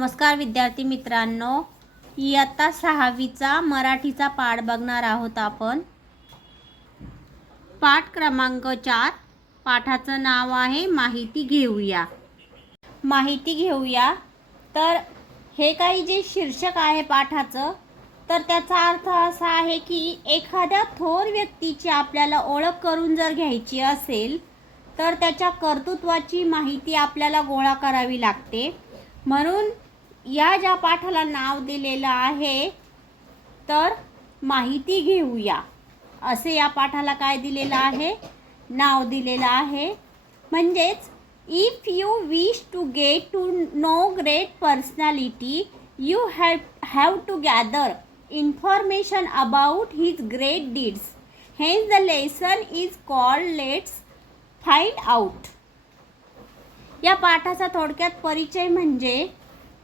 नमस्कार विद्यार्थी मित्रांनो, इयत्ता 6वीचा मराठीचा पाठ बघणार आहोत आपण। पाठ क्रमांक 4, पाठाचं नाव आहे माहिती घेऊया। माहिती घेऊया तर हे काही जे शीर्षक आहे पाठाचं, तर त्याचा अर्थ असा आहे की एखाद्या थोर व्यक्तीची आपल्याला ओळख करून जर घ्यायची असेल तर त्याच्या कर्तृत्वाची माहिती आपल्याला गोळा करावी लागते। म्हणून या ज्या पाठाला नाव दिलेलं आहे तर माहिती घेऊया असे या पाठाला काय दिलेलं आहे, नाव दिलेलं आहे। म्हणजेच if you wish to get to know great personality you have to gather information about his great deeds, hence the lesson is called let's find out. या पाठाचा थोडक्यात परिचय म्हणजे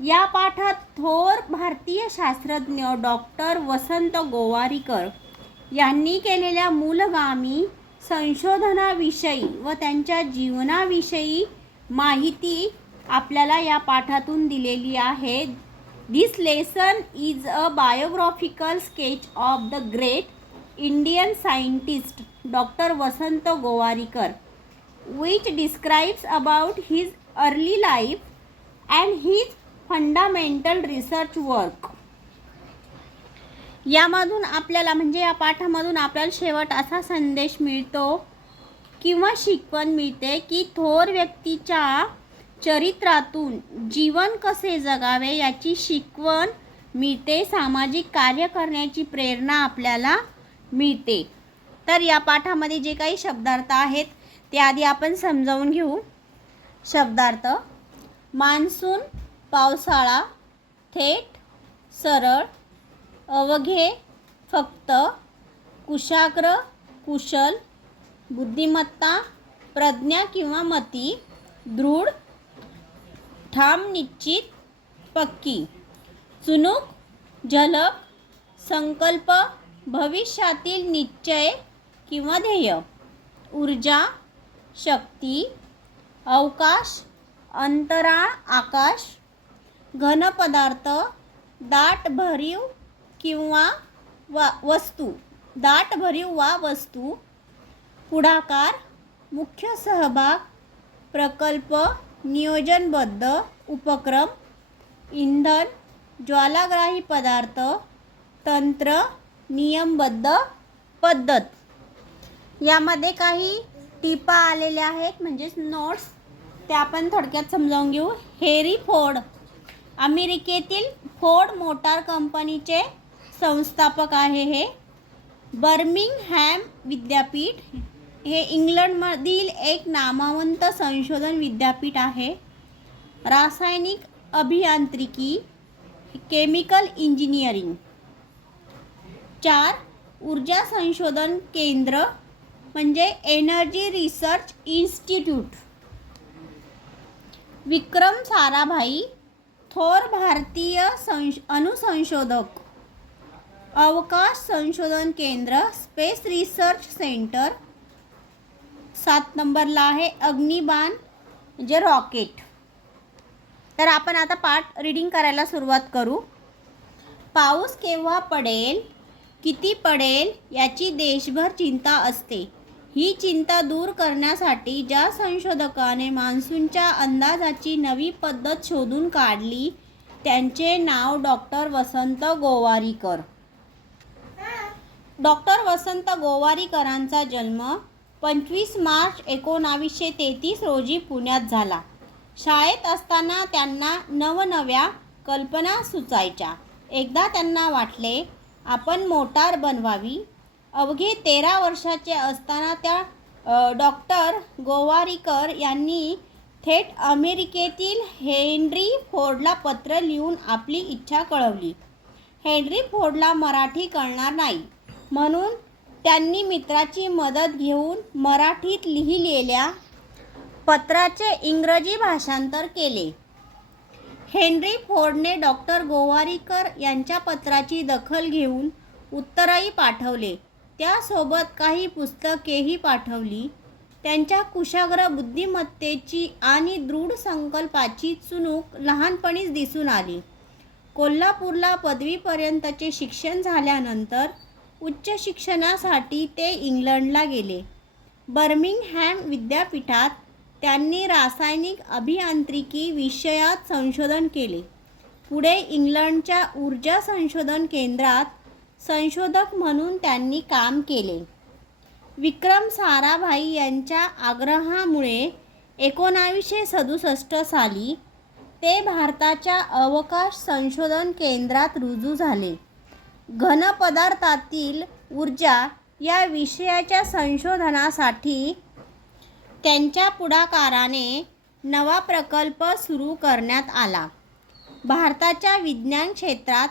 या पाठात थोर भारतीय शास्त्रज्ञ डॉक्टर वसंत गोवारीकर यांनी केलेल्या मूलगामी संशोधनाविषयी व त्यांच्या जीवनाविषयी माहिती आपल्याला या पाठातून दिलेली आहे। This lesson is a biographical sketch of the great Indian scientist doctor Vasant Gowarikar which describes about his early life and his fundamental research work। यामधून आपल्याला म्हणजे या पाठामधून आपल्याला शेवट असा संदेश मिळतो किंवा शिकवण मिळते की थोर व्यक्तीच्या चरित्रातून जीवन कसे जगावे याची शिकवण मिळते, सामाजिक कार्य करण्याची प्रेरणा आपल्याला मिळते। तर या पाठामध्ये जे काही शब्दार्थ आहेत ते आधी आपण समजावून घेऊ। शब्दार्थ: मान्सून पावसाळा, थेट सरळ, अवघे फक्त, कुशाग्र कुशल, बुद्धिमत्ता प्रज्ञा किंवा मती, दृढ ठाम निश्चित पक्की, चुणूक झलक संकल्प भविष्यातील निश्चय किंवा ध्येय, ऊर्जा शक्ती, अवकाश अंतराळ आकाश, घन पदार्थ दाट भरीव किंवा वस्तू दाट भरीव वा वस्तू, पुढाकार मुख्य सहभाग प्रकल्प नियोजनबद्ध उपक्रम, इंधन ज्वालाग्राही पदार्थ तंत्र नियमबद्ध पद्धत। यामध्ये काही टिपा आलेल्या आहेत म्हणजेच नोट्स, ते आपण थोडक्यात समजावून घेऊ। हेरी फोर्ड अमेरिकेतील फोर्ड मोटार कंपनीचे संस्थापक आहे। हे बर्मिंगहॅम विद्यापीठ हे इंग्लंडमधील एक नामवंत संशोधन विद्यापीठ आहे। रासायनिक अभियांत्रिकी केमिकल इंजिनिअरिंग। 4 ऊर्जा संशोधन केंद्र म्हणजे energy research institute. Vikram Sarabhai थोर भारतीय अनुसंशोधक। अवकाश संशोधन केंद्र स्पेस रिसर्च सेंटर। 7 नंबरला आहे अग्निबाण म्हणजे रॉकेट। तर आपण आता पाठ रीडिंग करायला सुरुवात करू। पाऊस केव्हा पडेल, किती पडेल याची देशभर चिंता असते। ही चिंता दूर करण्यासाठी ज्या संशोधकाने मान्सूनच्या अंदाजाची नवी पद्धत शोधून काढली त्यांचे नाव डॉक्टर वसंत गोवारीकर। डॉक्टर वसंत गोवारीकरांचा जन्म 25 मार्च 1933 रोजी पुण्यात झाला। शाळेत असताना त्यांना नवनव्या कल्पना सुचायच्या। एकदा त्यांना वाटले आपण मोटार बनवावी। अवघे 13 वर्षाचे असताना त्या डॉक्टर गोवारीकर यांनी थेट अमेरिकेतील हेनरी फोर्डला पत्र लिहून आपली इच्छा कळवली। हेनरी फोर्डला मराठी कळणार नाही म्हणून त्यांनी मित्राची मदत घेऊन मराठीत लिहिलेल्या पत्राचे इंग्रजी भाषांतर केले। हेनरी फोर्डने डॉक्टर गोवारीकर यांच्या पत्राची दखल घेऊन उत्तरही पाठवले, त्यासोबत काही पुस्तकेही पाठवली। त्यांच्या कुशाग्र बुद्धिमत्तेची आणि दृढ संकल्पाची चुणूक लहानपणीच दिसून आली. कोल्हापूरला पदवीपर्यंतचे शिक्षण झाल्यानंतर उच्च शिक्षणासाठी ते इंग्लंडला गेले. बर्मिंगहॅम विद्यापीठात त्यांनी रासायनिक अभियांत्रिकी विषयात संशोधन केले. पुढे इंग्लंडच्या ऊर्जा संशोधन केंद्रात संशोधक म्हणून त्यांनी काम केले. विक्रम साराभाई यांच्या आग्रहामुळे 1967 साली ते भारताच्या अवकाश संशोधन केंद्रात रुजू झाले. घनपदार्थातील ऊर्जा या विषयाच्या संशोधनासाठी त्यांच्या पुढाकाराने नवा प्रकल्प सुरू करण्यात आला. भारताच्या विज्ञान क्षेत्रात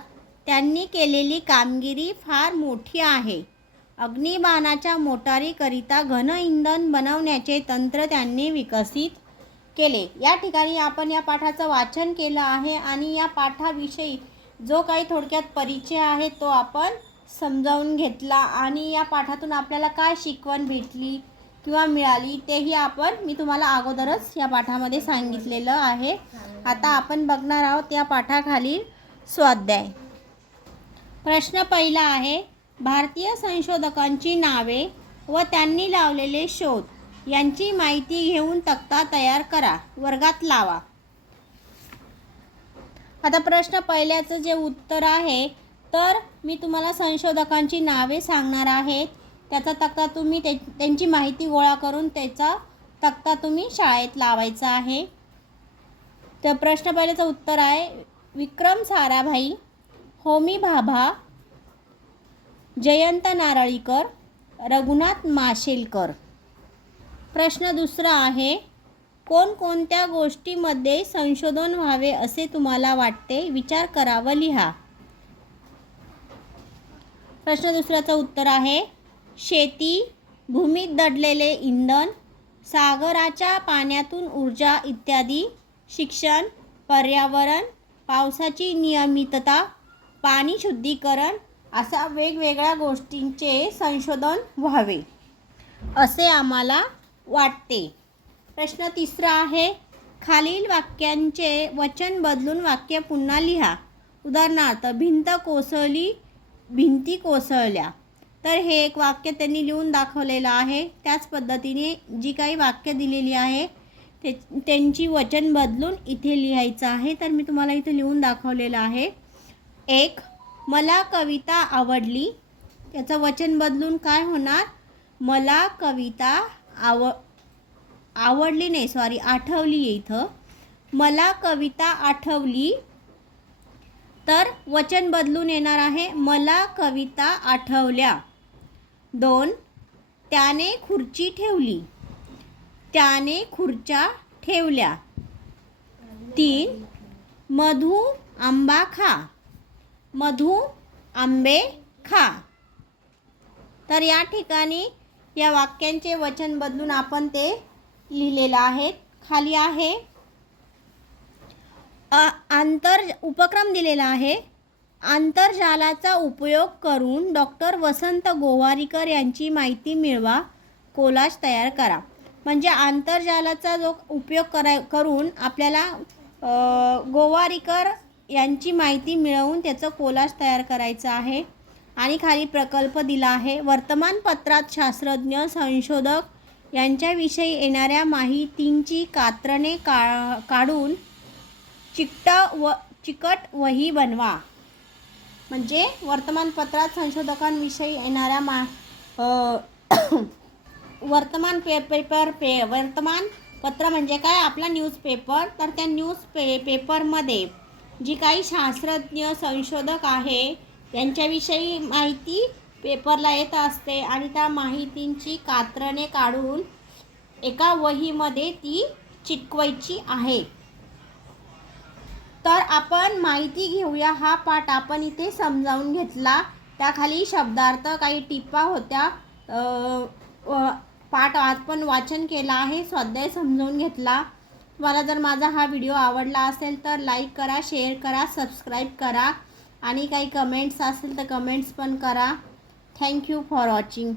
त्यांनी केलेली कामगिरी फार मोठी आहे. अग्निबाणाच्या मोटारीकरिता घन इंधन बनवण्याचे तंत्र त्यांनी विकसित केले. या ठिकाणी आपण या पाठाचं वाचन केलं आहे आणि या पाठाविषयी जो काही थोडक्यात परिचय आहे तो आपण समजावून घेतला आणि या पाठातून आपल्याला काय शिकवण भेटली किंवा मिळाली तेही मी तुम्हाला अगोदरच या पाठामध्ये सांगितलेलं आहे. आता आपण बघणार आहोत या पाठाखालील स्वाध्याय. प्रश्न पहिला आहे, भारतीय संशोधकांची नावे व त्यांनी लावलेले शोध यांची माहिती घेऊन तक्ता तयार करा, वर्गात लावा. आता प्रश्न पहिल्याचं जे उत्तर आहे तर मी तुम्हाला संशोधकांची नावे सांगणार आहेत. त्याचा तक्ता तुम्ही त्यांची माहिती गोळा करून त्याचा तक्ता तुम्ही शाळेत लावायचा आहे. तर प्रश्न पहिल्याचं उत्तर आहे विक्रम साराभाई, होमी भाभा, जयंत नारळीकर, रघुनाथ माशेलकर. प्रश्न दुसरा आहे, कोणकोणत्या गोष्टीमध्ये संशोधन व्हावे असे तुम्हाला वाटते, विचार करा व लिहा. प्रश्न दुसऱ्याचं उत्तर आहे शेती, भूमीत दडलेले इंधन, सागराच्या पाण्यातून ऊर्जा इत्यादी, शिक्षण, पर्यावरण, पावसाची नियमितता, पाणी शुद्धीकरण अशा वेगवेगळ्या गोष्टींचे संशोधन व्हावे असे आम्हाला वाटते. प्रश्न तिसरा आहे, खालील वाक्यांचे वचन बदलून वाक्य पुन्हा लिहा. उदाहरणार्थ, भिंत कोसळली, भिंती कोसळल्या. तर हे एक वाक्य त्यांनी लिहून दाखवलेलं आहे. त्याच पद्धतीने जी काही वाक्य दिलेली आहे त्यांची वचन बदलून इथे लिहायचं आहे. तर मी तुम्हाला इथे लिहून दाखवलेलं आहे. एक, मला कविता आवडली. त्याचं वचन बदलून काय होणार, मला कविता आवडली नाही सॉरी आठवली आहे इथं. मला कविता आठवली. तर वचन बदलून येणार आहे मला कविता आठवल्या. 2, त्याने खुर्ची ठेवली. त्याने खुर्च्या ठेवल्या. 3, मधू आंबा खा. मधू आंबे खा. तर या ठिकाणी या वाक्यांचे वचन बदलून आपण ते लिहिलेलं आहे. खाली आहे उपक्रम दिलेला आहे. आंतरजालाचा उपयोग करून डॉक्टर वसंत गोवारीकर यांची माहिती मिळवा, कोलाज तयार करा. म्हणजे आंतरजालाचा जो उपयोग करून आपल्याला गोवारीकर यांची माहिती मिळवून त्याचं कोलाज तयार करायचं आहे. आणि खाली प्रकल्प दिला आहे. वर्तमानपत्रात शास्त्रज्ञ संशोधक यांच्याविषयी येणाऱ्या माहितींची कात्रणे काढून चिकट वही बनवा. म्हणजे वर्तमानपत्रात संशोधकांविषयी येणाऱ्या वर्तमानपत्र म्हणजे काय, आपला न्यूजपेपर. तर त्या पेपरमध्ये जी काही शास्त्रज्ञ संशोधक आहे त्यांच्याविषयी माहिती पेपरला येत असते आणि त्या माहितींची कात्रणे काढून एका वहीमध्ये ती चिकटवायची आहे. तर आपण माहिती घेऊया हा पाठ आपण इथे समजावून घेतला. त्याखाली शब्दार्थ काही टिपा होत्या. पाठ आपण वाचन केला आहे, स्वाध्याय समजावून घेतला. तुम्हाला जर माझा हा व्हिडिओ आवडला असेल तर लाईक करा, शेअर करा, सबस्क्राईब करा आणि काही कमेंट्स असतील तर कमेंट्स पण करा. Thank you for watching.